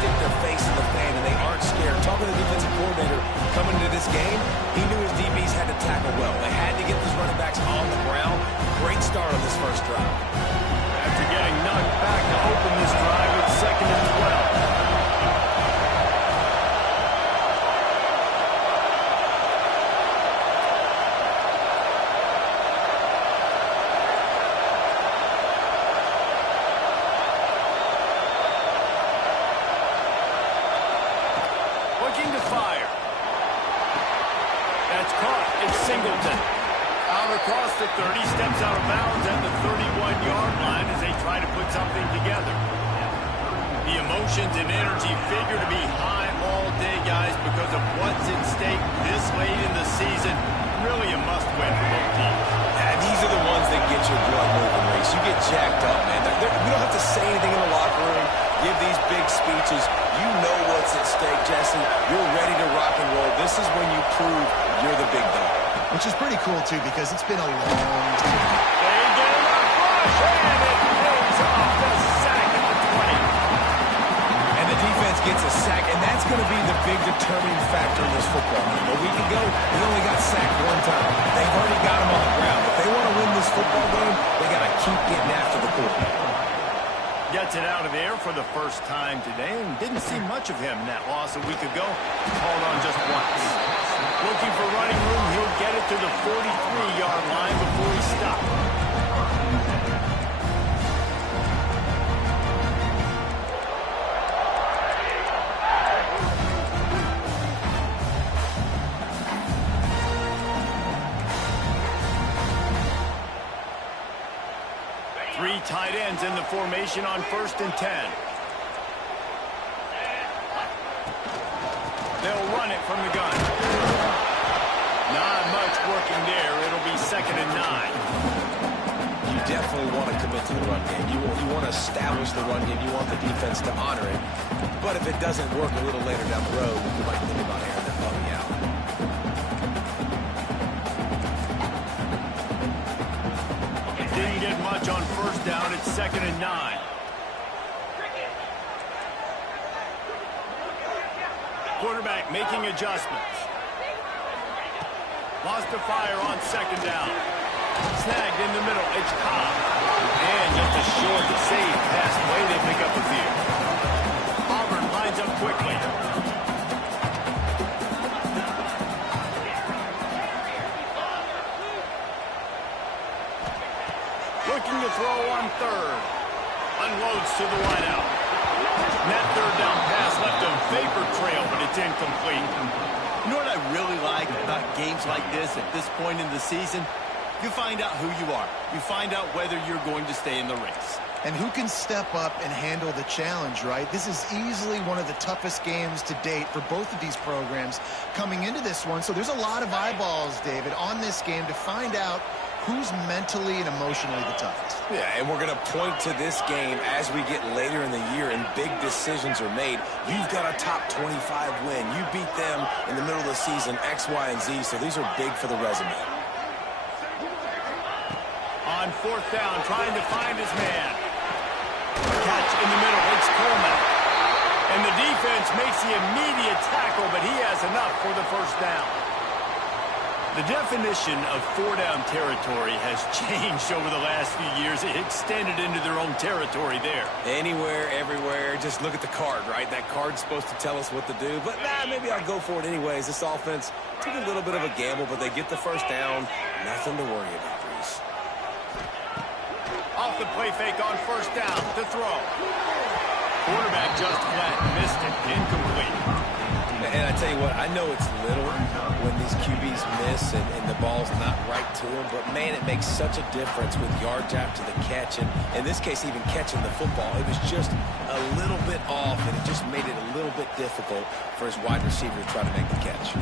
stick their face in the fan, and they aren't scared. Talking to the defensive coordinator coming into this game, he knew his DBs had to tackle well. They had to get those running backs on the ground. Great start on this first drive. After getting knocked back to open this drive, it's 2nd and 12. Looking to fire. That's caught. It's Singleton. Out across the 30, steps out of bounds at the 31-yard line as they try to put something together. The emotions and energy figure to be high all day, guys, because of what's at stake this late in the season. Really a must-win for both teams. Yeah, these are the ones that get your blood moving, Reese. You get jacked up, man. We don't have to say anything in the locker room, give these big speeches. You know what's at stake, Jesse. You're ready to rock and roll. This is when you prove you're the big dog. Which is pretty cool, too, because it's been a long time. They get him a rush, and it pays off the sack at the 20. And the defense gets a sack, and that's going to be the big determining factor in this football game. A week ago, he only got sacked one time. They've already got him on the ground. If they want to win this football game, they got to keep getting after the quarterback. Gets it out of there for the first time today, and didn't see much of him in that loss a week ago. Called on just once. Looking for running room, he'll get it to the 43-yard line before he stops. Three tight ends in the formation on 1st and 10. They'll run it from the gun. Not much working there. It'll be 2nd and 9. You definitely want to commit to the run game. You want to establish the run game. You want the defense to honor it. But if it doesn't work a little later down the road, you might think about airing that puppy out. Didn't get much on 1st down. It's 2nd and 9. Quarterback making adjustments. Lost the fire on 2nd down. Snagged in the middle. It's Cobb. And just a short save pass play. They pick up the field. Auburn lines up quickly. Looking to throw on 3rd. Unloads to the wideout. And that 3rd down pass left a vapor trail, but it's incomplete. You know what I really like about games like this at this point in the season? You find out who you are. You find out whether you're going to stay in the race. And who can step up and handle the challenge, right? This is easily one of the toughest games to date for both of these programs coming into this one. So there's a lot of eyeballs, David, on this game to find out who's mentally and emotionally the toughest. Yeah, and we're going to point to this game as we get later in the year and big decisions are made. You've got a top 25 win. You beat them in the middle of the season, X, Y, and Z, so these are big for the resume. On 4th down, trying to find his man. Catch in the middle, it's Coleman. And the defense makes the immediate tackle, but he has enough for the 1st down. The definition of 4-down territory has changed over the last few years. It extended into their own territory there. Anywhere, everywhere, just look at the card, right? That card's supposed to tell us what to do, but maybe I'll go for it anyways. This offense took a little bit of a gamble, but they get the 1st down. Nothing to worry about, Reese. Off the play fake on 1st down to throw. Quarterback just flat missed it. Incomplete. And I tell you what, I know it's little when these QBs miss and the ball's not right to them, but man, it makes such a difference with yards after the catch, and in this case, even catching the football. It was just a little bit off, and it just made it a little bit difficult for his wide receiver to try to make the catch.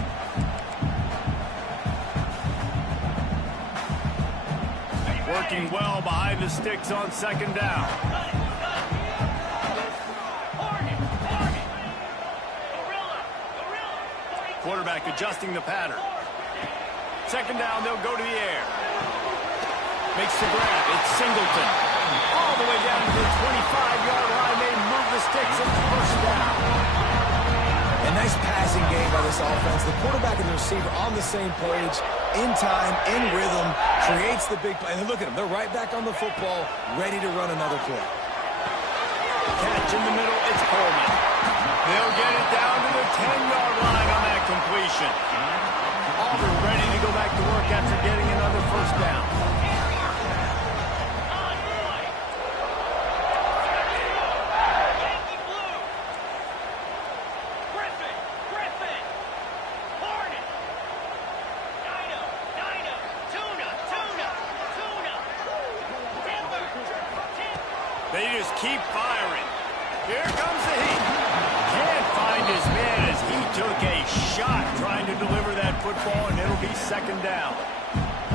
Working well behind the sticks on 2nd down. Quarterback adjusting the pattern. 2nd down, they'll go to the air. Makes the grab. It's Singleton. All the way down to the 25-yard line. They move the sticks. It's 1st down. the quarterback and the receiver on the same page, in time, in rhythm, creates the big play. And look at them. They're right back on the football, ready to run another play. Catch in the middle. It's Coleman. They'll get it down to the 10-yard line on that completion. Auburn ready to go back to work after getting another first down. They just keep firing. Here comes the heat. Can't find his man as he took a shot trying to deliver that football, and it'll be second down.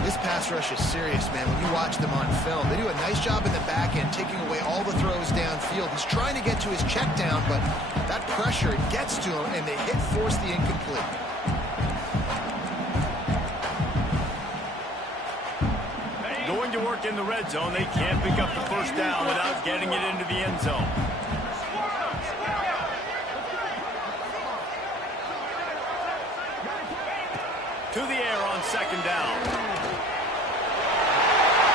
This pass rush is serious, man. When you watch them on film, they do a nice job in the back end, taking away all the throws downfield. He's trying to get to his check down, but that pressure gets to him, and they force the incomplete. Going to work in the red zone, they can't pick up the first down without getting it into the end zone. To the air on second down.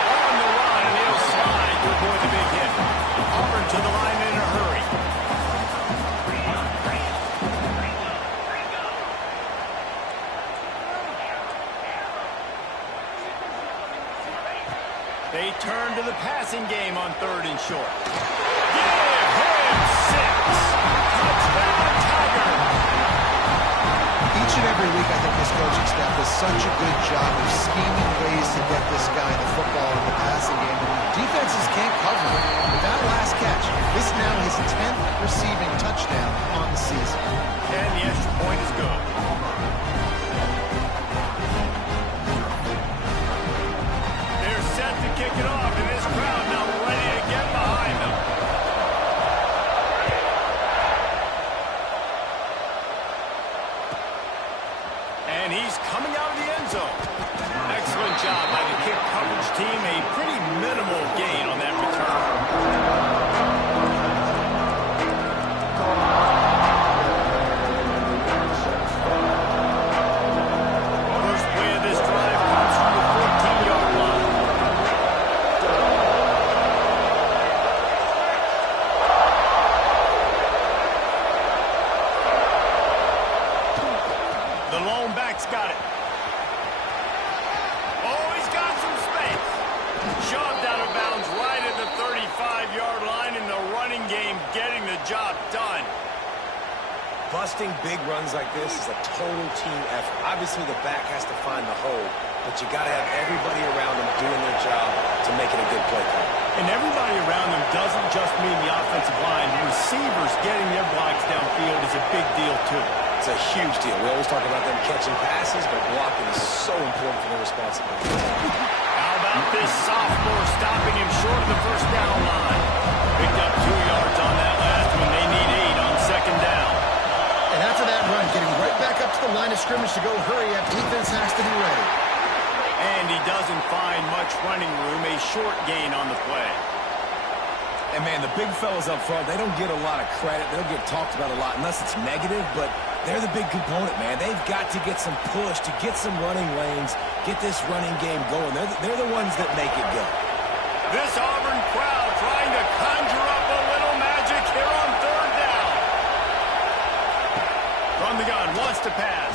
On the run, and he'll slide to avoid the big hit. Auburn to the line in a hurry. They turn to the passing game on third and short. Give him 6. Touchdown, Tiger. Each and every week, I think this coaching staff does such a good job of scheming ways to get this guy the football in the passing game. Defenses can't cover him. With that last catch, this now his 10th receiving touchdown on the season. And the extra point is good. Set to kick it off, and this crowd now ready to get behind them. And he's coming out of the end zone. Excellent job by the kick coverage team. A pretty minimal gain on that return. Got it. Oh, he's got some space. Shoved out of bounds right at the 35-yard line in the running game, getting the job done. Busting big runs like this is a total team effort. Obviously, the back has to find the hole, but you got to have everybody around them doing their job to make it a good play call. And everybody around them doesn't just mean the offensive line. The receivers getting their blocks downfield is a big deal, too. It's a huge deal. We always talk about them catching passes, but blocking is so important for their responsibility. How about this sophomore stopping him short of the first down line? Picked up 2 yards on that last one. They need 8 on second down. And after that run, getting right back up to the line of scrimmage to go hurry up, defense has to be ready. And he doesn't find much running room, a short gain on the play. And, man, the big fellas up front, they don't get a lot of credit. They don't get talked about a lot unless it's negative, but they're the big component, man. They've got to get some push, to get some running lanes, get this running game going. They're the ones that make it go. This Auburn crowd trying to conjure up a little magic here on third down. From the gun, wants to pass.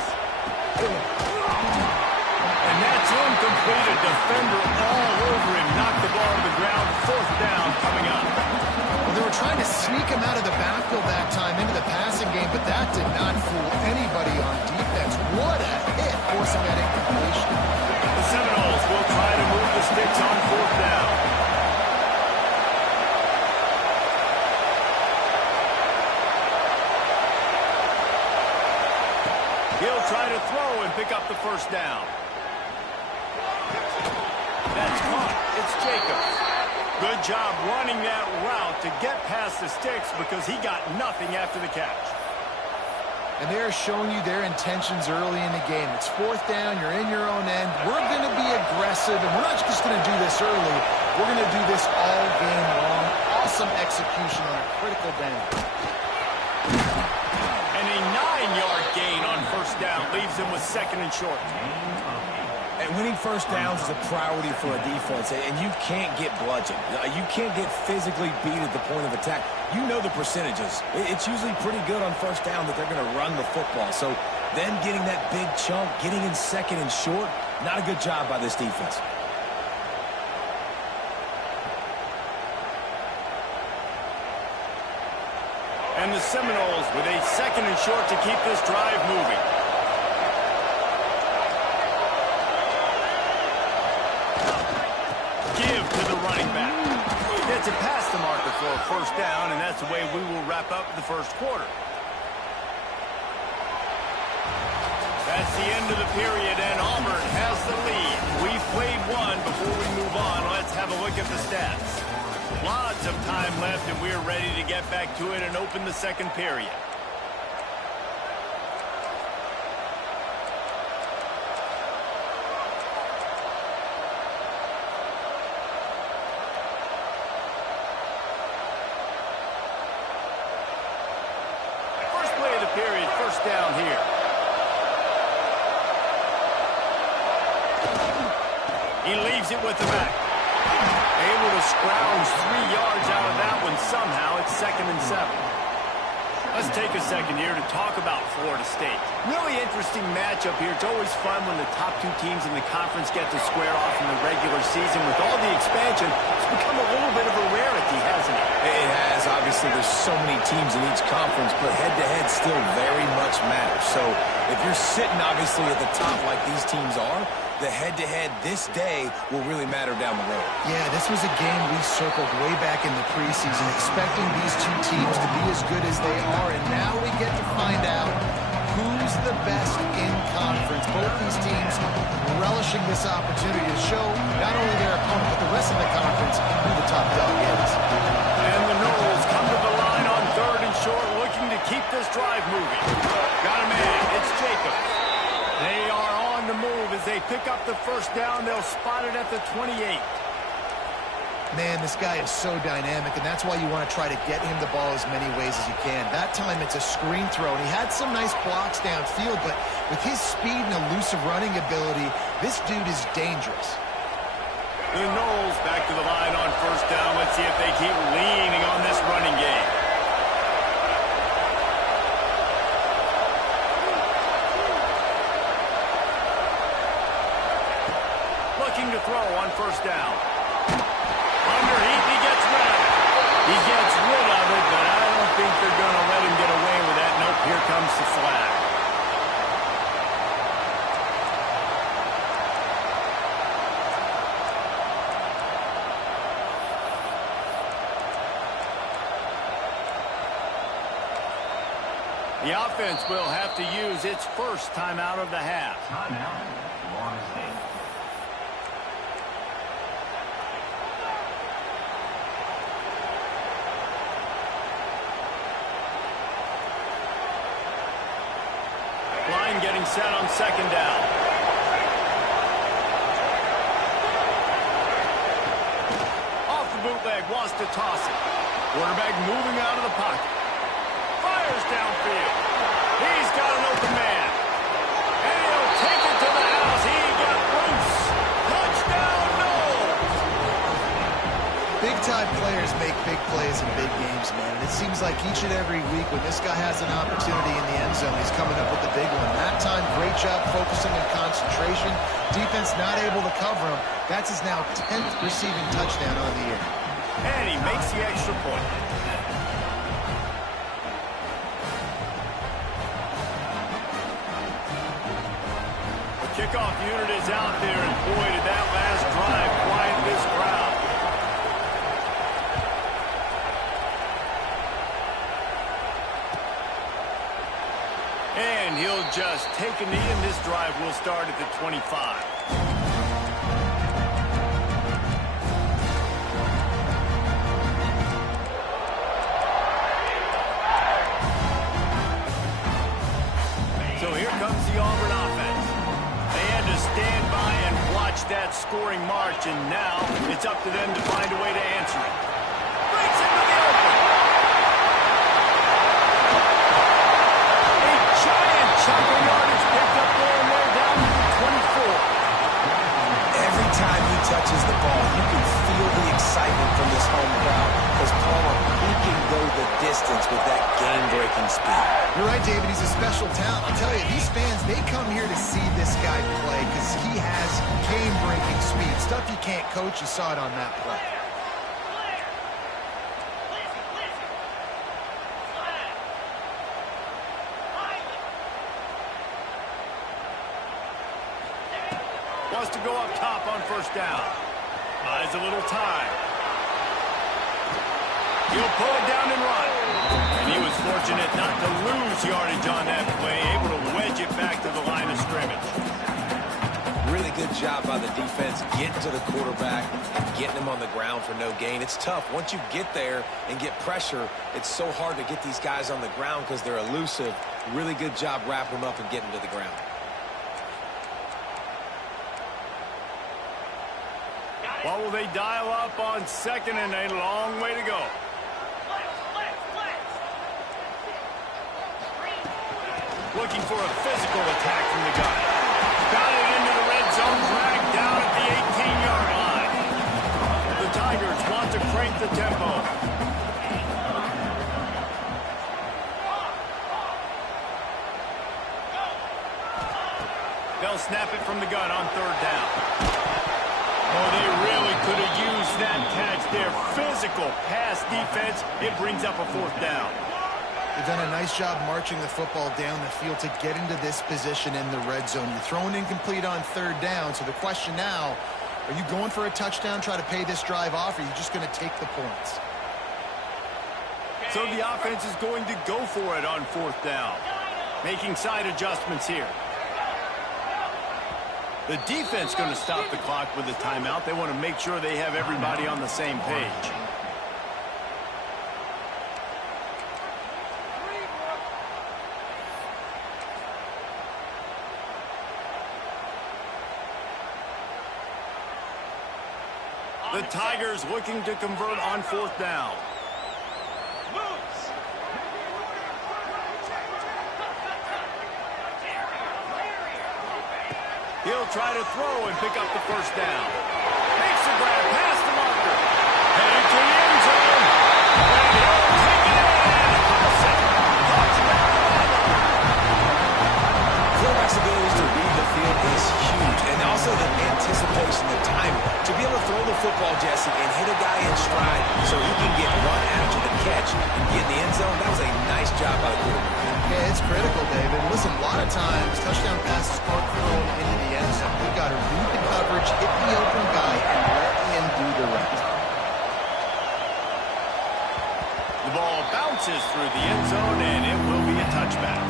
And that's incomplete. A defender all over him. Knocked the ball to the ground. Fourth down coming up. Well, they were trying to sneak him out of the backfield that time into the passing game, but that did not fool anybody on defense. What a hit forcing that incompletion. The Seminoles will try to move the sticks on fourth down. He'll try to throw and pick up the first down. That's caught. It's Jacobs. Good job running that route to get past the sticks because he got nothing after the catch. And they're showing you their intentions early in the game. It's fourth down. You're in your own end. We're going to be aggressive, and we're not just going to do this early. We're going to do this all game long. Awesome execution on a critical down. And And a 9-yard gain on first down leaves him with second and short. And winning first downs is a priority for a defense, and you can't get bludgeoned. You can't get physically beat at the point of attack. You know the percentages. It's usually pretty good on first down that they're going to run the football. So then getting that big chunk, getting in second and short, not a good job by this defense. And the Seminoles with a second and short to keep this drive moving. Give to the running back. Gets it past the marker for a first down, and that's the way we will wrap up the first quarter. That's the end of the period, and Auburn has the lead. We've played one. Before we move on, let's have a look at the stats. Lots of time left, and we're ready to get back to it and open the second period. First play of the period, first down here. He leaves it with the back. Able to scrounge 3 yards out of that one somehow. It's 2nd and 7. Let's take a second here to talk about Florida State. Really interesting matchup here. It's always fun when the top two teams in the conference get to square off in the regular season. With all the expansion, it's become a little bit of a rarity, hasn't it? It has. Obviously, there's so many teams in each conference, but head-to-head still very much matters. So if you're sitting, obviously, at the top like these teams are, the head-to-head this day will really matter down the road. Yeah, this was a game we circled way back in the preseason, expecting these two teams to be as good as they are, and now we get to find out who's the best in conference. Both these teams relishing this opportunity to show not only their opponent, but the rest of the conference who the top dog is. And the Noles come to the line on 3rd and short, looking to keep this drive moving. Got a man. It's Jacobs. They are on the move as they pick up the first down. They'll spot it at the 28. Man, this guy is so dynamic, and that's why you want to try to get him the ball as many ways as you can. That time it's a screen throw, and he had some nice blocks downfield, but with his speed and elusive running ability, this dude is dangerous. The Noles back to the line on first down. Let's see if they keep leaning on this running game. Looking to throw on first down. Underneath, he gets rid of it. He gets rid of it, but I don't think they're going to let him get away with that. Nope, here comes the flag. The offense will have to use its first timeout of the half. Timeout, Florida State. Line getting set on second down. Off the bootleg, wants to toss it. Quarterback moving out of the pocket. Fires downfield. He's got an open man. And he'll take it to the house. He got loose. Touchdown, Noles. Big-time players make big plays in big games, man. And it seems like each and every week when this guy has an opportunity in the end zone, he's coming up with the big one. That time, great job focusing on concentration. Defense not able to cover him. That's his now 10th receiving touchdown on the year. And he makes the extra point. The kickoff unit is out there, and boy, did that last drive quiet this crowd. And he'll just take a knee, and this drive will start at the 25. So here comes the Auburn offense. They had to stand by and watch that scoring march, and now it's up to them to find a way to answer it. Breaks into the open. distance with that game-breaking speed. You're right, David. He's a special talent. I'll tell you, these fans, they come here to see this guy play because he has game-breaking speed. Stuff you can't coach. You saw it on that play. Wants to go up top on first down. Buys a little time. He'll pull it down and run. And he was fortunate not to lose yardage on that play, able to wedge it back to the line of scrimmage. Really good job by the defense getting to the quarterback and getting him on the ground for no gain. It's tough. Once you get there and get pressure, it's so hard to get these guys on the ground because they're elusive. Really good job wrapping them up and getting to the ground. What will they dial up on second and a long way to go? Looking for a physical attack from the gun. Got it into the red zone, dragged down at the 18-yard line. The Tigers want to crank the tempo. They'll snap it from the gun on third down. Oh, they really could have used that catch there. Physical pass defense. It brings up a fourth down. They've done a nice job marching the football down the field to get into this position in the red zone. You're throwing incomplete on third down, so the question now, are you going for a touchdown, try to pay this drive off, or are you just going to take the points? So the offense is going to go for it on fourth down. Making side adjustments here. The defense going to stop the clock with a timeout. They want to make sure they have everybody on the same page. The Tigers looking to convert on fourth down. He'll try to throw and pick up the first down. Makes the grab past the marker. Headed to the end zone. And he'll take it in. Touchdown, Auburn. Quarterback's ability to read the field is huge, and also the anticipation, the timing. To be able to throw the football, Jesse, and hit a guy in stride so he can get run after the catch and get in the end zone, that was a nice job by the quarterback. Yeah, it's critical, David. Listen, a lot of times, touchdown passes aren't thrown into the end zone. We've got to read the coverage, hit the open guy, and let him do the rest. The ball bounces through the end zone, and it will be a touchback.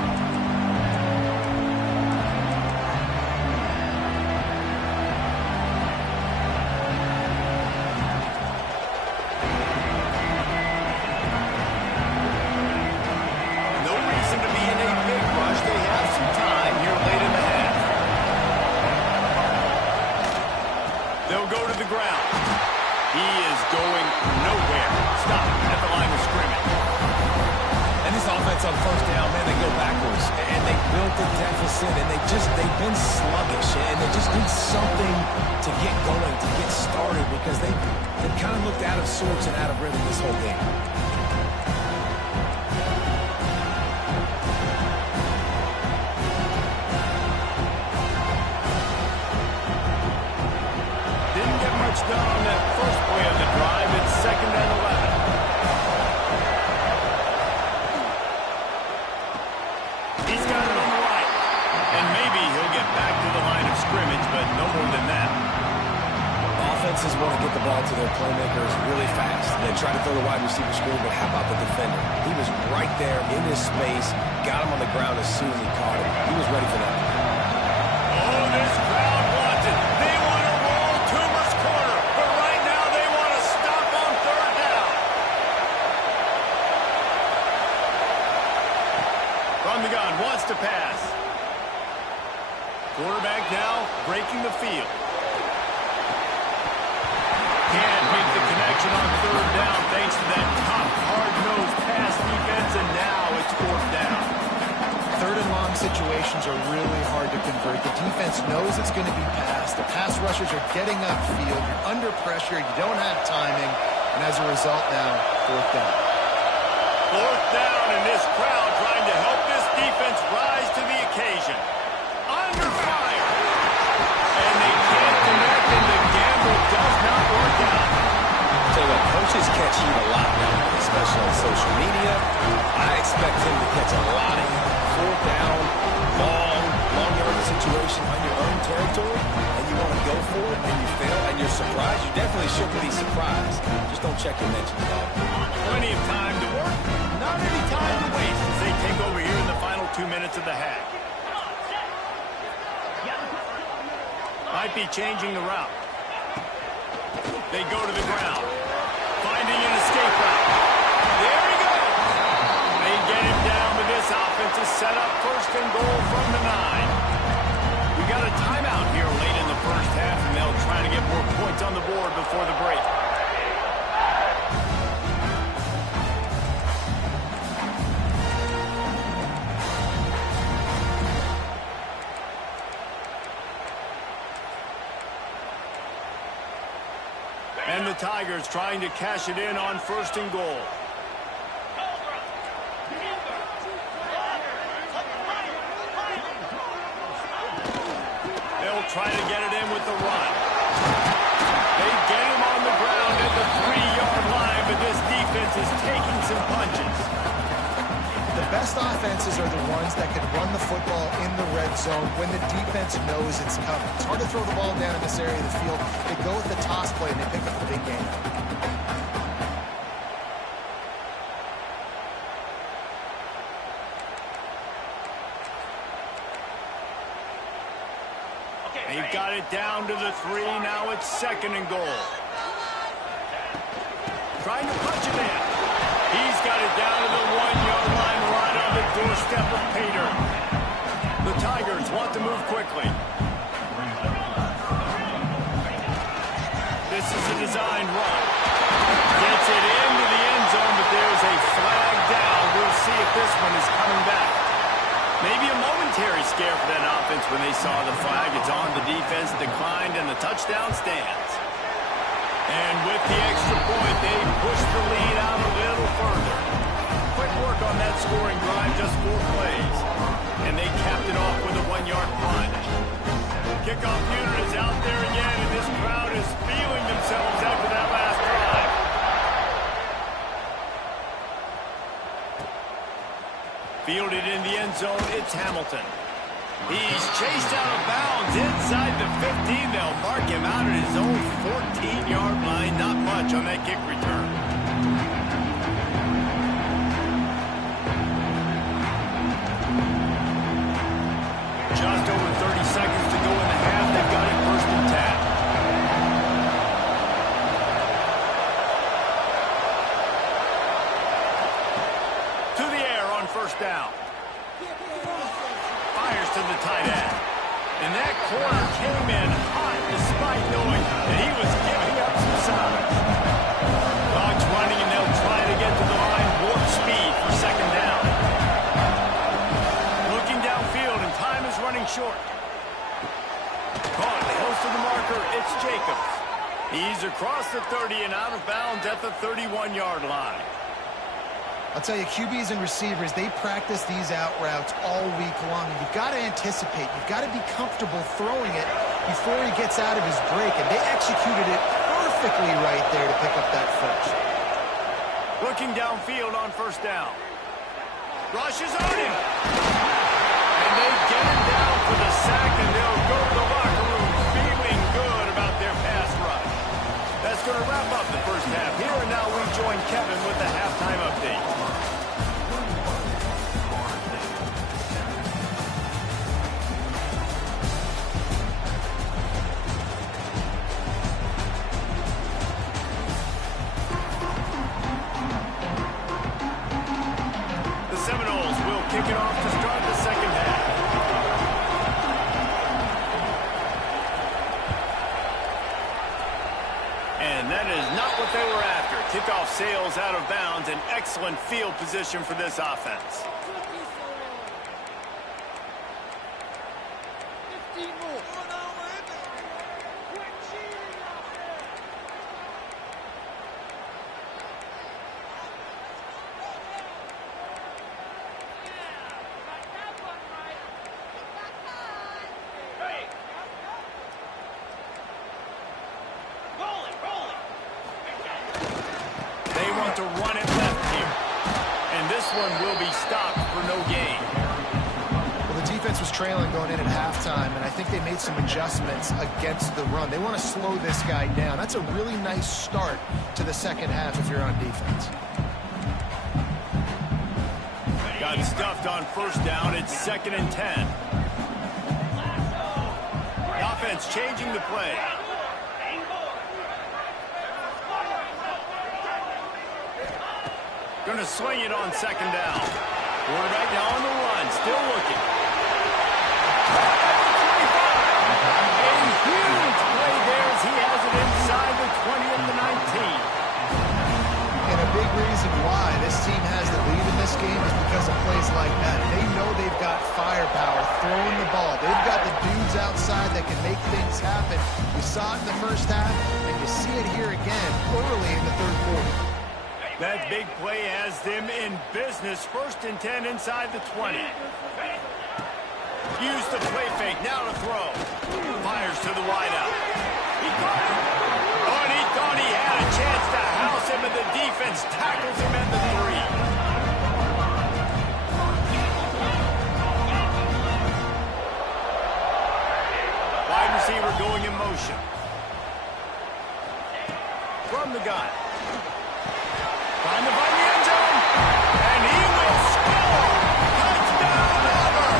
On first down, man, they go backwards, and they built a deficit, and they've been sluggish, and they just need something to get going, to get started, because they kind of looked out of sorts and out of rhythm this whole game. Didn't get much done on that first play of the drive. It's second and 11. He's got it on the right. And maybe he'll get back to the line of scrimmage, but no more than that. Offenses want to get the ball to their playmakers really fast. They try to throw the wide receiver screen, but how about the defender? He was right there in his space, got him on the ground as soon as he caught him. He was ready for that. Oh, this crowd wants it. They want to roll Toomer's corner, but right now they want to stop on third down. From the gun, wants to pass. Quarterback now breaking the field. Can't make the connection on third down thanks to that top hard-nosed pass defense, and now it's fourth down. Third and long situations are really hard to convert. The defense knows it's going to be passed. The pass rushers are getting upfield. You're under pressure. You don't have timing. And as a result now, fourth down. Fourth down, and this crowd trying to help this defense rise to the occasion. Under fire. And they can't connect, and the gamble does not work out. Tell you what, coaches catch heat a lot now, especially on social media. I expect him to catch a lot of heat. Fourth down, long yard situation on your own territory, and you want to go for it, and you fail, and you're surprised. You definitely shouldn't be surprised. Just don't check your mentions, dog. Plenty of time to work, not any time to waste as they take over here in the final 2 minutes of the half. Might be changing the route. They go to the ground. Finding an escape route. There he goes. They get him down, but this offense is set up first and goal from the 9. We got a timeout here late in the first half, and they'll try to get more points on the board before the break. And the Tigers trying to cash it in on first and goal. They'll try to get it in with the run. They get him on the ground at the 3-yard line, but this defense is taking some punches. The best offenses are the ones that can run the football in the red zone when the defense knows it's coming. It's hard to throw the ball down in this area of the field. They go with the toss play, and they pick up the big game. They've got it down to the 3. Now it's second and goal. Trying to punch it in. He's got it down to the 1-yard line, right on the doorstep of Pater. The Tigers want to move quickly. This is a designed run. Gets it into the end zone, but there's a flag down. We'll see if this one is coming back. Maybe a momentary scare for that offense when they saw the flag. It's on. The defense declined, and the touchdown stands. And with the extra point, they push the lead out a little further. Quick work on that scoring drive, just 4 plays. And they capped it off with a 1-yard punt. Kickoff unit is out there again, and this crowd is feeling themselves after that last drive. Fielded in the end zone, it's Hamilton. He's chased out of bounds inside the 15. They'll mark him out at his own 14-yard line. Not much on that kick return. Just over 30 seconds to go in the half. They've got it first and 10. To the air on first down. Fires to the tight end. And that corner came in hot despite knowing that he was giving up some size. Clock's running, and they'll try to get to the line warp speed for second down. Looking downfield, and time is running short. Caught close to the marker, it's Jacobs. He's across the 30 and out of bounds at the 31-yard line. I'll tell you, QBs and receivers, they practice these out routes all week long. And you've got to anticipate. You've got to be comfortable throwing it before he gets out of his break. And they executed it perfectly right there to pick up that first. Looking downfield on first down. Rush is on him. And they get him down for the sack, and they'll go to the locker room feeling good about their pass rush. That's going to wrap up the first half here, and now we join Kevin with the halftime update. The Seminoles will kick it off to start the second half. And that is not what they were after. Kickoff sails out of bounds, and excellent field position for this offense. one will be stopped for no gain. Well, the defense was trailing going in at halftime, and I think they made some adjustments against the run. They want to slow this guy down. That's a really nice start to the second half if you're on defense. Got stuffed on first down. It's 2nd and 10. The offense changing the play. Going to swing it on 2nd down. Quarterback now on the run, still looking. A huge play there as he has it inside the 20 and the 19. And a big reason why this team has the lead in this game is because of plays like that. They know they've got firepower throwing the ball. They've got the dudes outside that can make things happen. We saw it in the first half, and you see it here again early in the third quarter. That big play has them in business. 1st and 10 inside the 20. Use the play fake. Now to throw. Fires to the wideout. He caught it. Oh, and he thought he had a chance to house him, and the defense tackles him at the 3. Wide receiver going in motion. From the gun. Trying to find the end zone. And he will score. Touchdown, Auburn.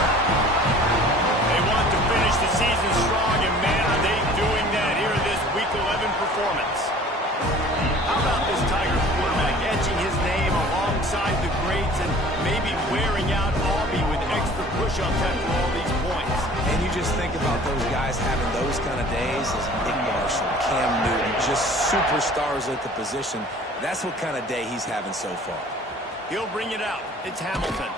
They want to finish the season strong, and man, are they doing that here in this Week 11 performance. How about this Tigers quarterback etching his name alongside the greats and maybe wearing out Auburn with extra push-ups after all these points. And you just think about those guys having those kind of days as Nick Marshall, Cam Newton, just superstars at the position. That's what kind of day he's having so far. He'll bring it out. It's Hamilton.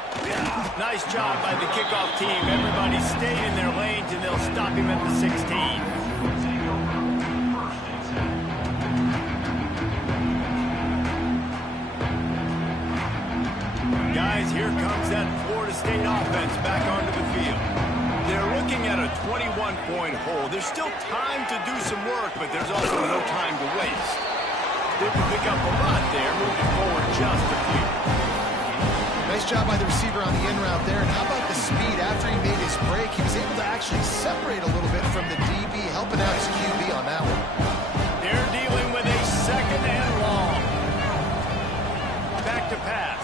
Nice job by the kickoff team. Everybody stayed in their lanes, and they'll stop him at the 16. Guys, here comes that Florida State offense back onto the field. They're looking at a 21-point hole. There's still time to do some work, but there's also no time to waste. Didn't pick up a lot there, moving forward just a few. Nice job by the receiver on the in route there. And how about the speed after he made his break? He was able to actually separate a little bit from the DB, helping out his QB on that one. They're dealing with a 2nd and long. Back to pass.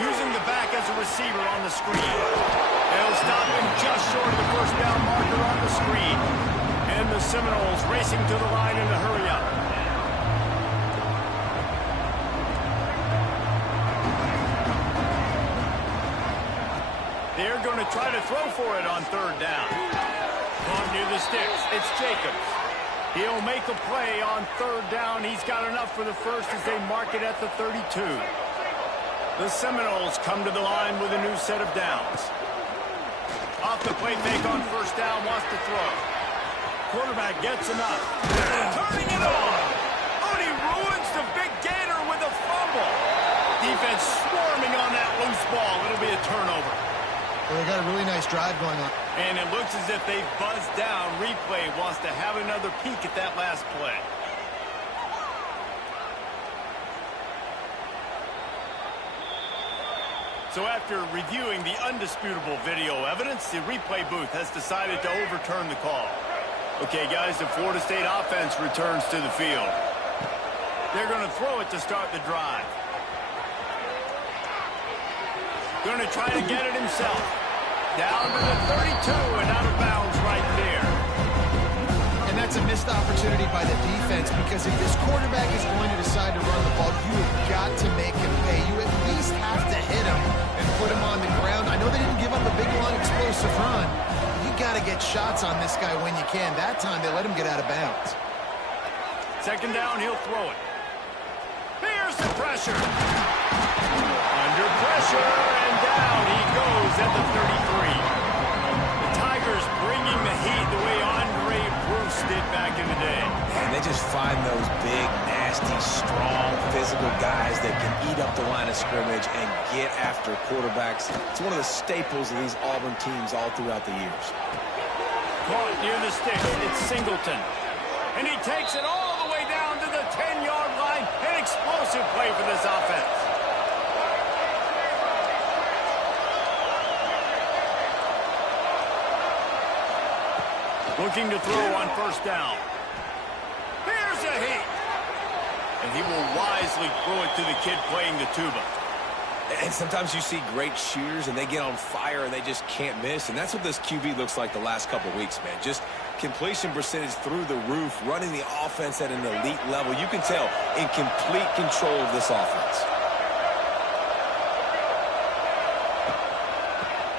Using the back as a receiver on the screen. They'll stop him just short of the first down marker on the screen. And the Seminoles racing to the line in a hurry-up. They're going to try to throw for it on 3rd down. Caught near the sticks. It's Jacobs. He'll make a play on 3rd down. He's got enough for the first as they mark it at the 32. The Seminoles come to the line with a new set of downs. Off the play fake on 1st down, wants to throw. Quarterback gets enough. Turning it on. Oh, and he ruins the big gator with a fumble. Defense swarming on that loose ball. It'll be a turnover. Well, they got a really nice drive going on. And it looks as if they buzzed down. Replay wants to have another peek at that last play. So after reviewing the undisputable video evidence, the replay booth has decided to overturn the call. Okay, guys, the Florida State offense returns to the field. They're going to throw it to start the drive. Going to try to get it himself. Down to the 32 and out of bounds right there. And that's a missed opportunity by the defense, because if this quarterback is going to decide to run the ball, you have got to make him pay. You at least have to hit him and put him on the ground. I know they didn't give up a big, long, explosive run. You got to get shots on this guy when you can. That time they let him get out of bounds. 2nd down, he'll throw it. Here's the pressure. Under pressure, and down he goes at the 33. The Tigers bringing the heat the way Andre Bruce did back in the day. And they just find those big, nasty, strong, physical guys that can eat up the line of scrimmage and get after quarterbacks. It's one of the staples of these Auburn teams all throughout the years. Caught near the sticks. It's Singleton. And he takes it all the way down to the 10-yard line. An explosive play for this offense. Looking to throw on first down. Here's a heat. And he will wisely throw it to the kid playing the tuba. And sometimes you see great shooters, and they get on fire, and they just can't miss. And that's what this QB looks like the last couple of weeks, man. Just completion percentage through the roof, running the offense at an elite level. You can tell in complete control of this offense.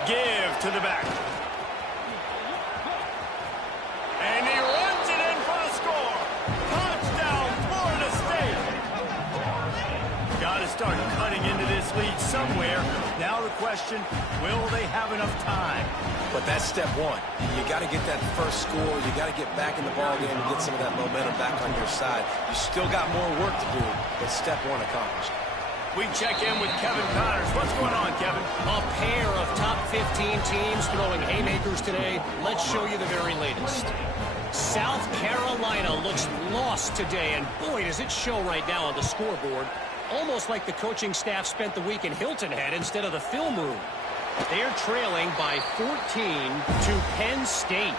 Give to the back. And he runs it in for the score. Touchdown, Florida State. Got to start cutting into this lead somewhere. Now the question, will they have enough time? But that's step one. You got to get that first score. You got to get back in the ballgame and get some of that momentum back on your side. You still got more work to do, but step one accomplished. We check in with Kevin Connors. What's going on, Kevin? A pair of top 15 teams throwing haymakers today. Let's show you the very latest. South Carolina looks lost today, and boy, does it show right now on the scoreboard. Almost like the coaching staff spent the week in Hilton Head instead of the film room. They're trailing by 14 to Penn State.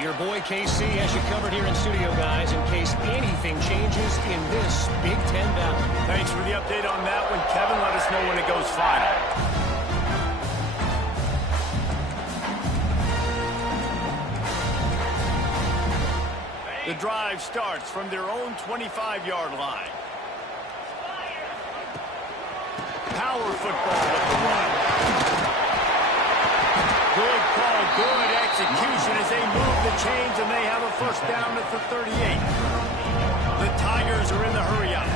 Your boy KC has you covered here in studio, guys, in case anything changes in this Big Ten battle. Thanks for the update on that one, Kevin. Let us know when it goes final. The drive starts from their own 25-yard line. Power football with the run. Good call, good execution as they move the chains, and they have a first down at the 38. The Tigers are in the hurry-up.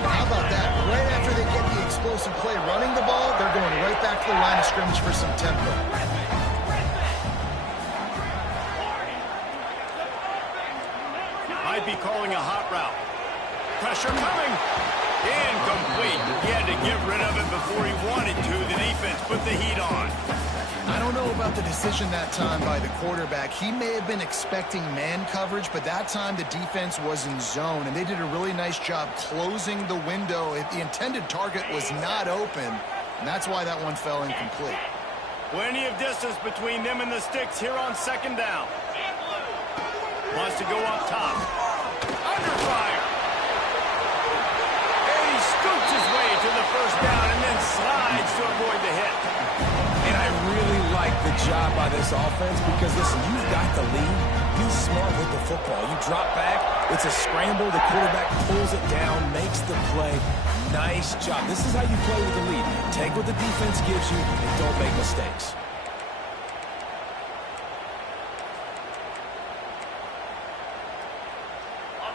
How about that? Right after they get the explosive play running the ball, they're going right back to the line of scrimmage for some tempo. Might be calling a hot route. Pressure coming. Incomplete. He had to get rid of it before he wanted to. The defense put the heat on. I don't know about the decision that time by the quarterback. He may have been expecting man coverage, but that time the defense was in zone, and they did a really nice job closing the window. The intended target was not open, and that's why that one fell incomplete. Plenty of distance between them and the sticks here on second down. Wants to go up top. Under fire. And he scoots his way to the first down and then slides to avoid the hit. And I really like the job by this offense because, listen, you've got the lead. Be smart with the football. You drop back. It's a scramble. The quarterback pulls it down, makes the play. Nice job. This is how you play with the lead. Take what the defense gives you and don't make mistakes.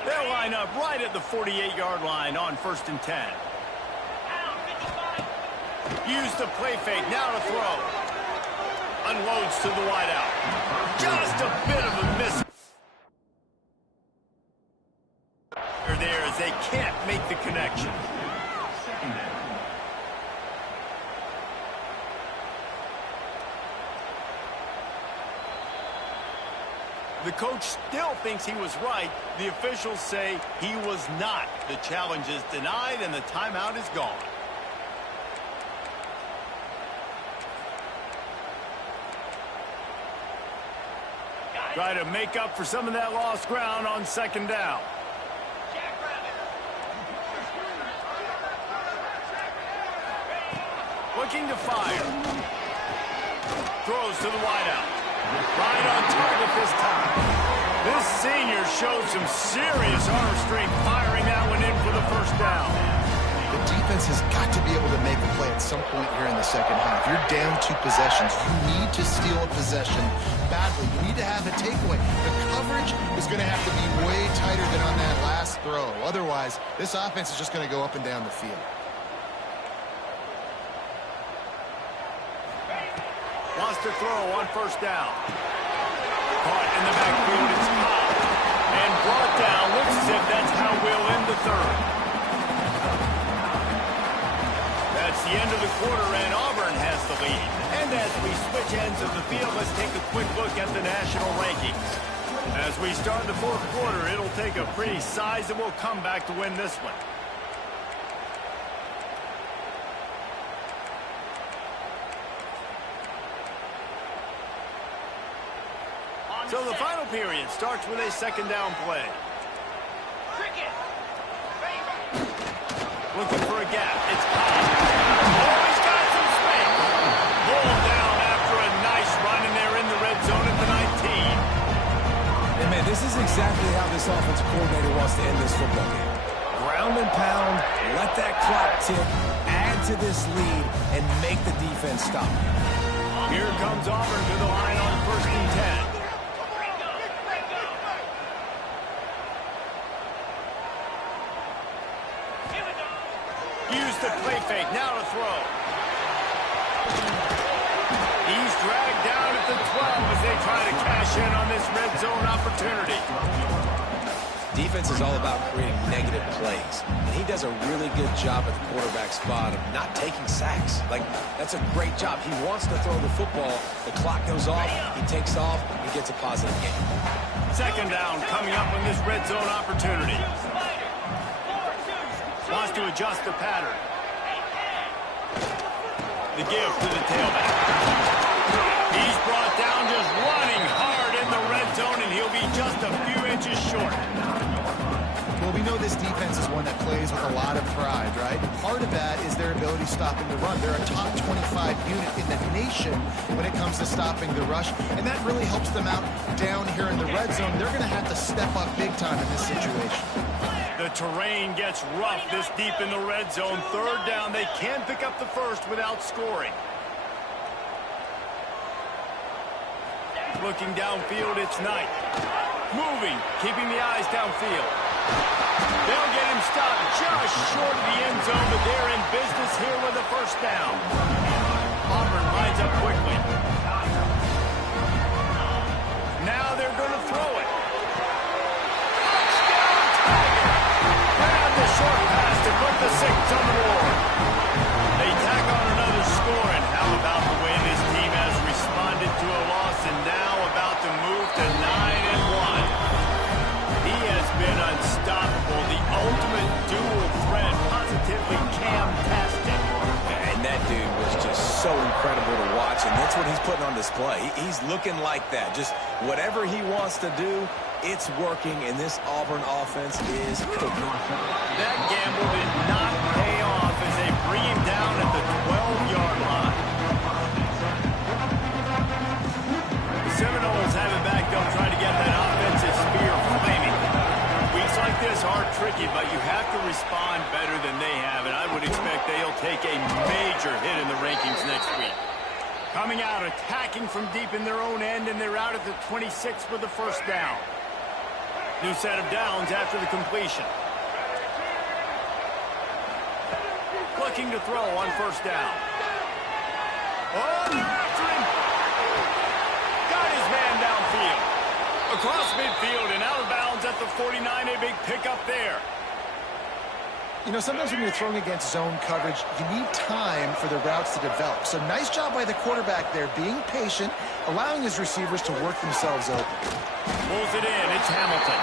They'll line up right at the 48-yard line on 1st and 10. Use the play fake, now to throw. Unloads to the wideout. Just a bit of a miss. They're there as they can't make the connection. The coach still thinks he was right. The officials say he was not. The challenge is denied and the timeout is gone. Try to make up for some of that lost ground on second down. Looking to fire. Throws to the wideout. Right on target this time. This senior showed some serious arm strength firing that one in for the first down. The defense has got to be able to make a play at some point here in the second half. You're down 2 possessions. You need to steal a possession badly. You need to have a takeaway. The coverage is going to have to be way tighter than on that last throw. Otherwise, this offense is just going to go up and down the field. Wants to throw on first down. Caught in the backfield, it's popped. And brought down. Looks as if that's how we'll end the third. That's the end of the quarter, and Auburn has the lead. And as we switch ends of the field, let's take a quick look at the national rankings. As we start the fourth quarter, it'll take a pretty sizable comeback to win this one. So the final period starts with a second down play. Looking for a gap. It's caught. Oh, he's got some space. Pulled down after a nice run, and they're in the red zone at the 19. And, man, this is exactly how this offensive coordinator wants to end this football game. Ground and pound, let that clock tick, add to this lead, and make the defense stop. Here comes Auburn to the line on 1st and 10. Use the play fake, now to throw. He's dragged down at the 12 as they try to cash in on this red zone opportunity. Defense is all about creating negative plays, and he does a really good job at the quarterback spot of not taking sacks. Like, that's a great job. He wants to throw the football. The clock goes off, he takes off, and gets a positive gain. Second down coming up on this red zone opportunity. Wants to adjust the pattern. The give to the tailback. He's brought down just running hard in the red zone, and he'll be just a few inches short. Well, we know this defense is one that plays with a lot of pride, right? Part of that is their ability stopping the run. They're a top 25 unit in the nation when it comes to stopping the rush, and that really helps them out down here in the red zone. They're going to have to step up big time in this situation. The terrain gets rough this deep in the red zone. Third down, they can pick up the first without scoring. Looking downfield, it's Knight. Moving, keeping the eyes downfield. They'll get him stopped just short of the end zone, but they're in business here with a first down. Auburn lines up quickly. Now they're going to throw it. Touchdown, Tiger! Grab the short pass to put the 6 on the board. They tack on another score, and how about the way this team has responded to a loss and now about to move to 9-1. He has been unstoppable, the ultimate dual threat, positively Cam-tastic. And that dude was just so incredible to watch, and that's what he's putting on display. He's looking like that. Just whatever he wants to do, it's working, and this Auburn offense is cooking. That gamble did not pay off as they bring him down at the 12-yard line. The Seminoles have it back. They'll try to get that offensive spear flaming. Weeks like this are tricky, but you have to respond better than they have, and I would expect they'll take a major hit in the rankings next week. Coming out, attacking from deep in their own end, and they're out at the 26 with the first down. New set of downs after the completion. Looking to throw on first down. Oh, after him. Got his man downfield. Across midfield and out of bounds at the 49. A big pickup there. You know, sometimes when you're throwing against zone coverage, you need time for the routes to develop. So nice job by the quarterback there, being patient, allowing his receivers to work themselves open. Pulls it in. It's Hamilton.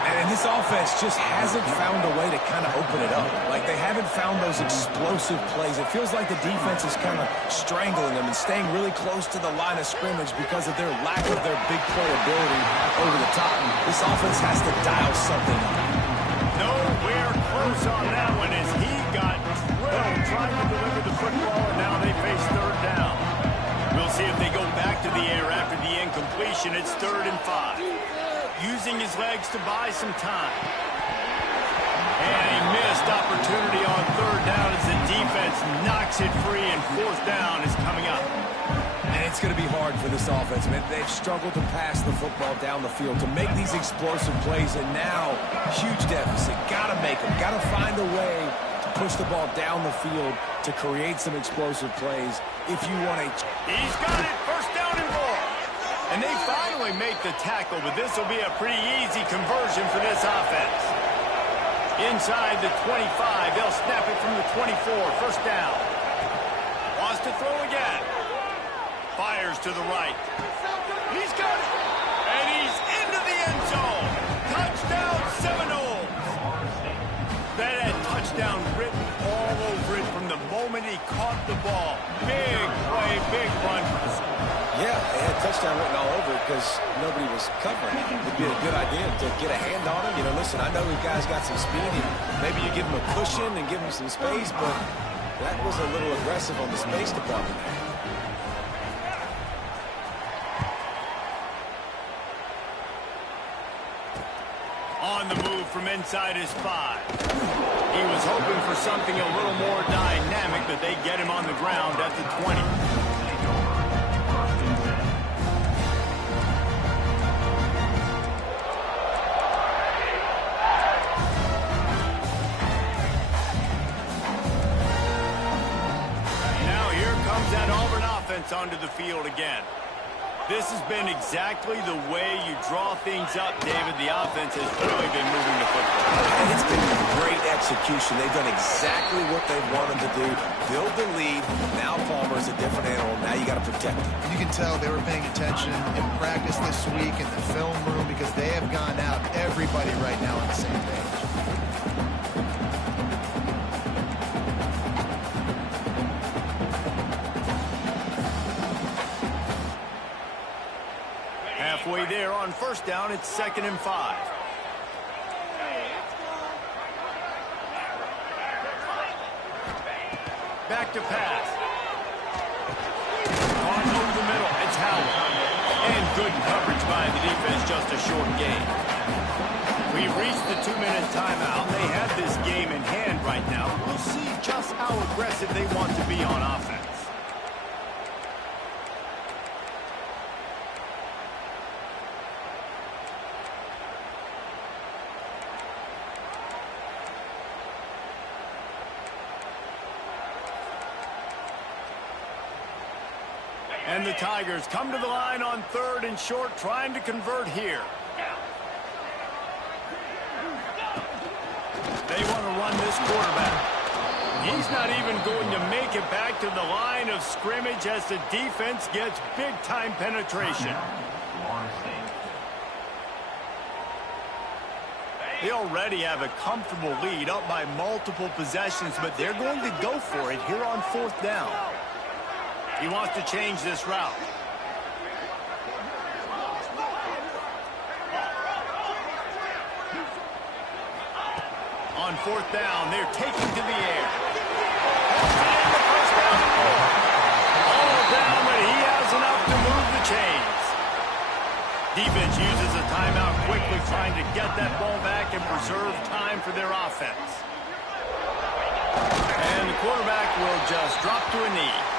And this offense just hasn't found a way to kind of open it up. Like, they haven't found those explosive plays. It feels like the defense is kind of strangling them and staying really close to the line of scrimmage because of their lack of their big play ability over the top. This offense has to dial something up. Nowhere close on that one as he got drilled trying to deliver the football, and now they face third down. We'll see if they go back to the air after the incompletion. It's 3rd and 5. Using his legs to buy some time. And a missed opportunity on third down as the defense knocks it free, and 4th down is coming up. And it's going to be hard for this offense, man. They've struggled to pass the football down the field, to make these explosive plays, and now, huge deficit. Got to make them. Got to find a way to push the ball down the field to create some explosive plays if you want to. He's got it. First down and 4. And they finally make the tackle, but this will be a pretty easy conversion for this offense. Inside the 25, they'll snap it from the 24. First down. Wants to throw again. Fires to the right. He's got it. And he's into the end zone. Touchdown, Seminoles. That had touchdown written all over it from the moment he caught the ball. Big play, big run. Yeah, they had touchdown written all over it because nobody was covering it. It'd be a good idea to get a hand on him. You know, listen, I know the guy's got some speed, and maybe you give him a cushion and give him some space, but that was a little aggressive on the space department there. On the move from inside his 5. He was hoping for something a little more dynamic, but they get him on the ground at the 20. Now here comes that Auburn offense onto the field again. This has been exactly the way you draw things up, David. The offense has really been moving the football. And it's been great execution. They've done exactly what they've wanted to do. Build the lead. Now Palmer's a different animal. Now you got to protect him. You can tell they were paying attention in practice this week in the film room because they have gone out, everybody right now on the same page. Halfway there on first down, it's 2nd and 5. Back to pass. On over the middle, it's Howard. And good coverage by the defense, just a short gain. We've reached the 2-minute timeout. They have this game in hand right now. We'll see just how aggressive they want to be on offense. And the Tigers come to the line on 3rd and short, trying to convert here. They want to run this quarterback. He's not even going to make it back to the line of scrimmage as the defense gets big-time penetration. They already have a comfortable lead, up by multiple possessions, but they're going to go for it here on 4th down. He wants to change this route. On 4th down, they're taking to the air. All down, but he has enough to move the chains. Defense uses a timeout quickly, trying to get that ball back and preserve time for their offense. And the quarterback will just drop to a knee.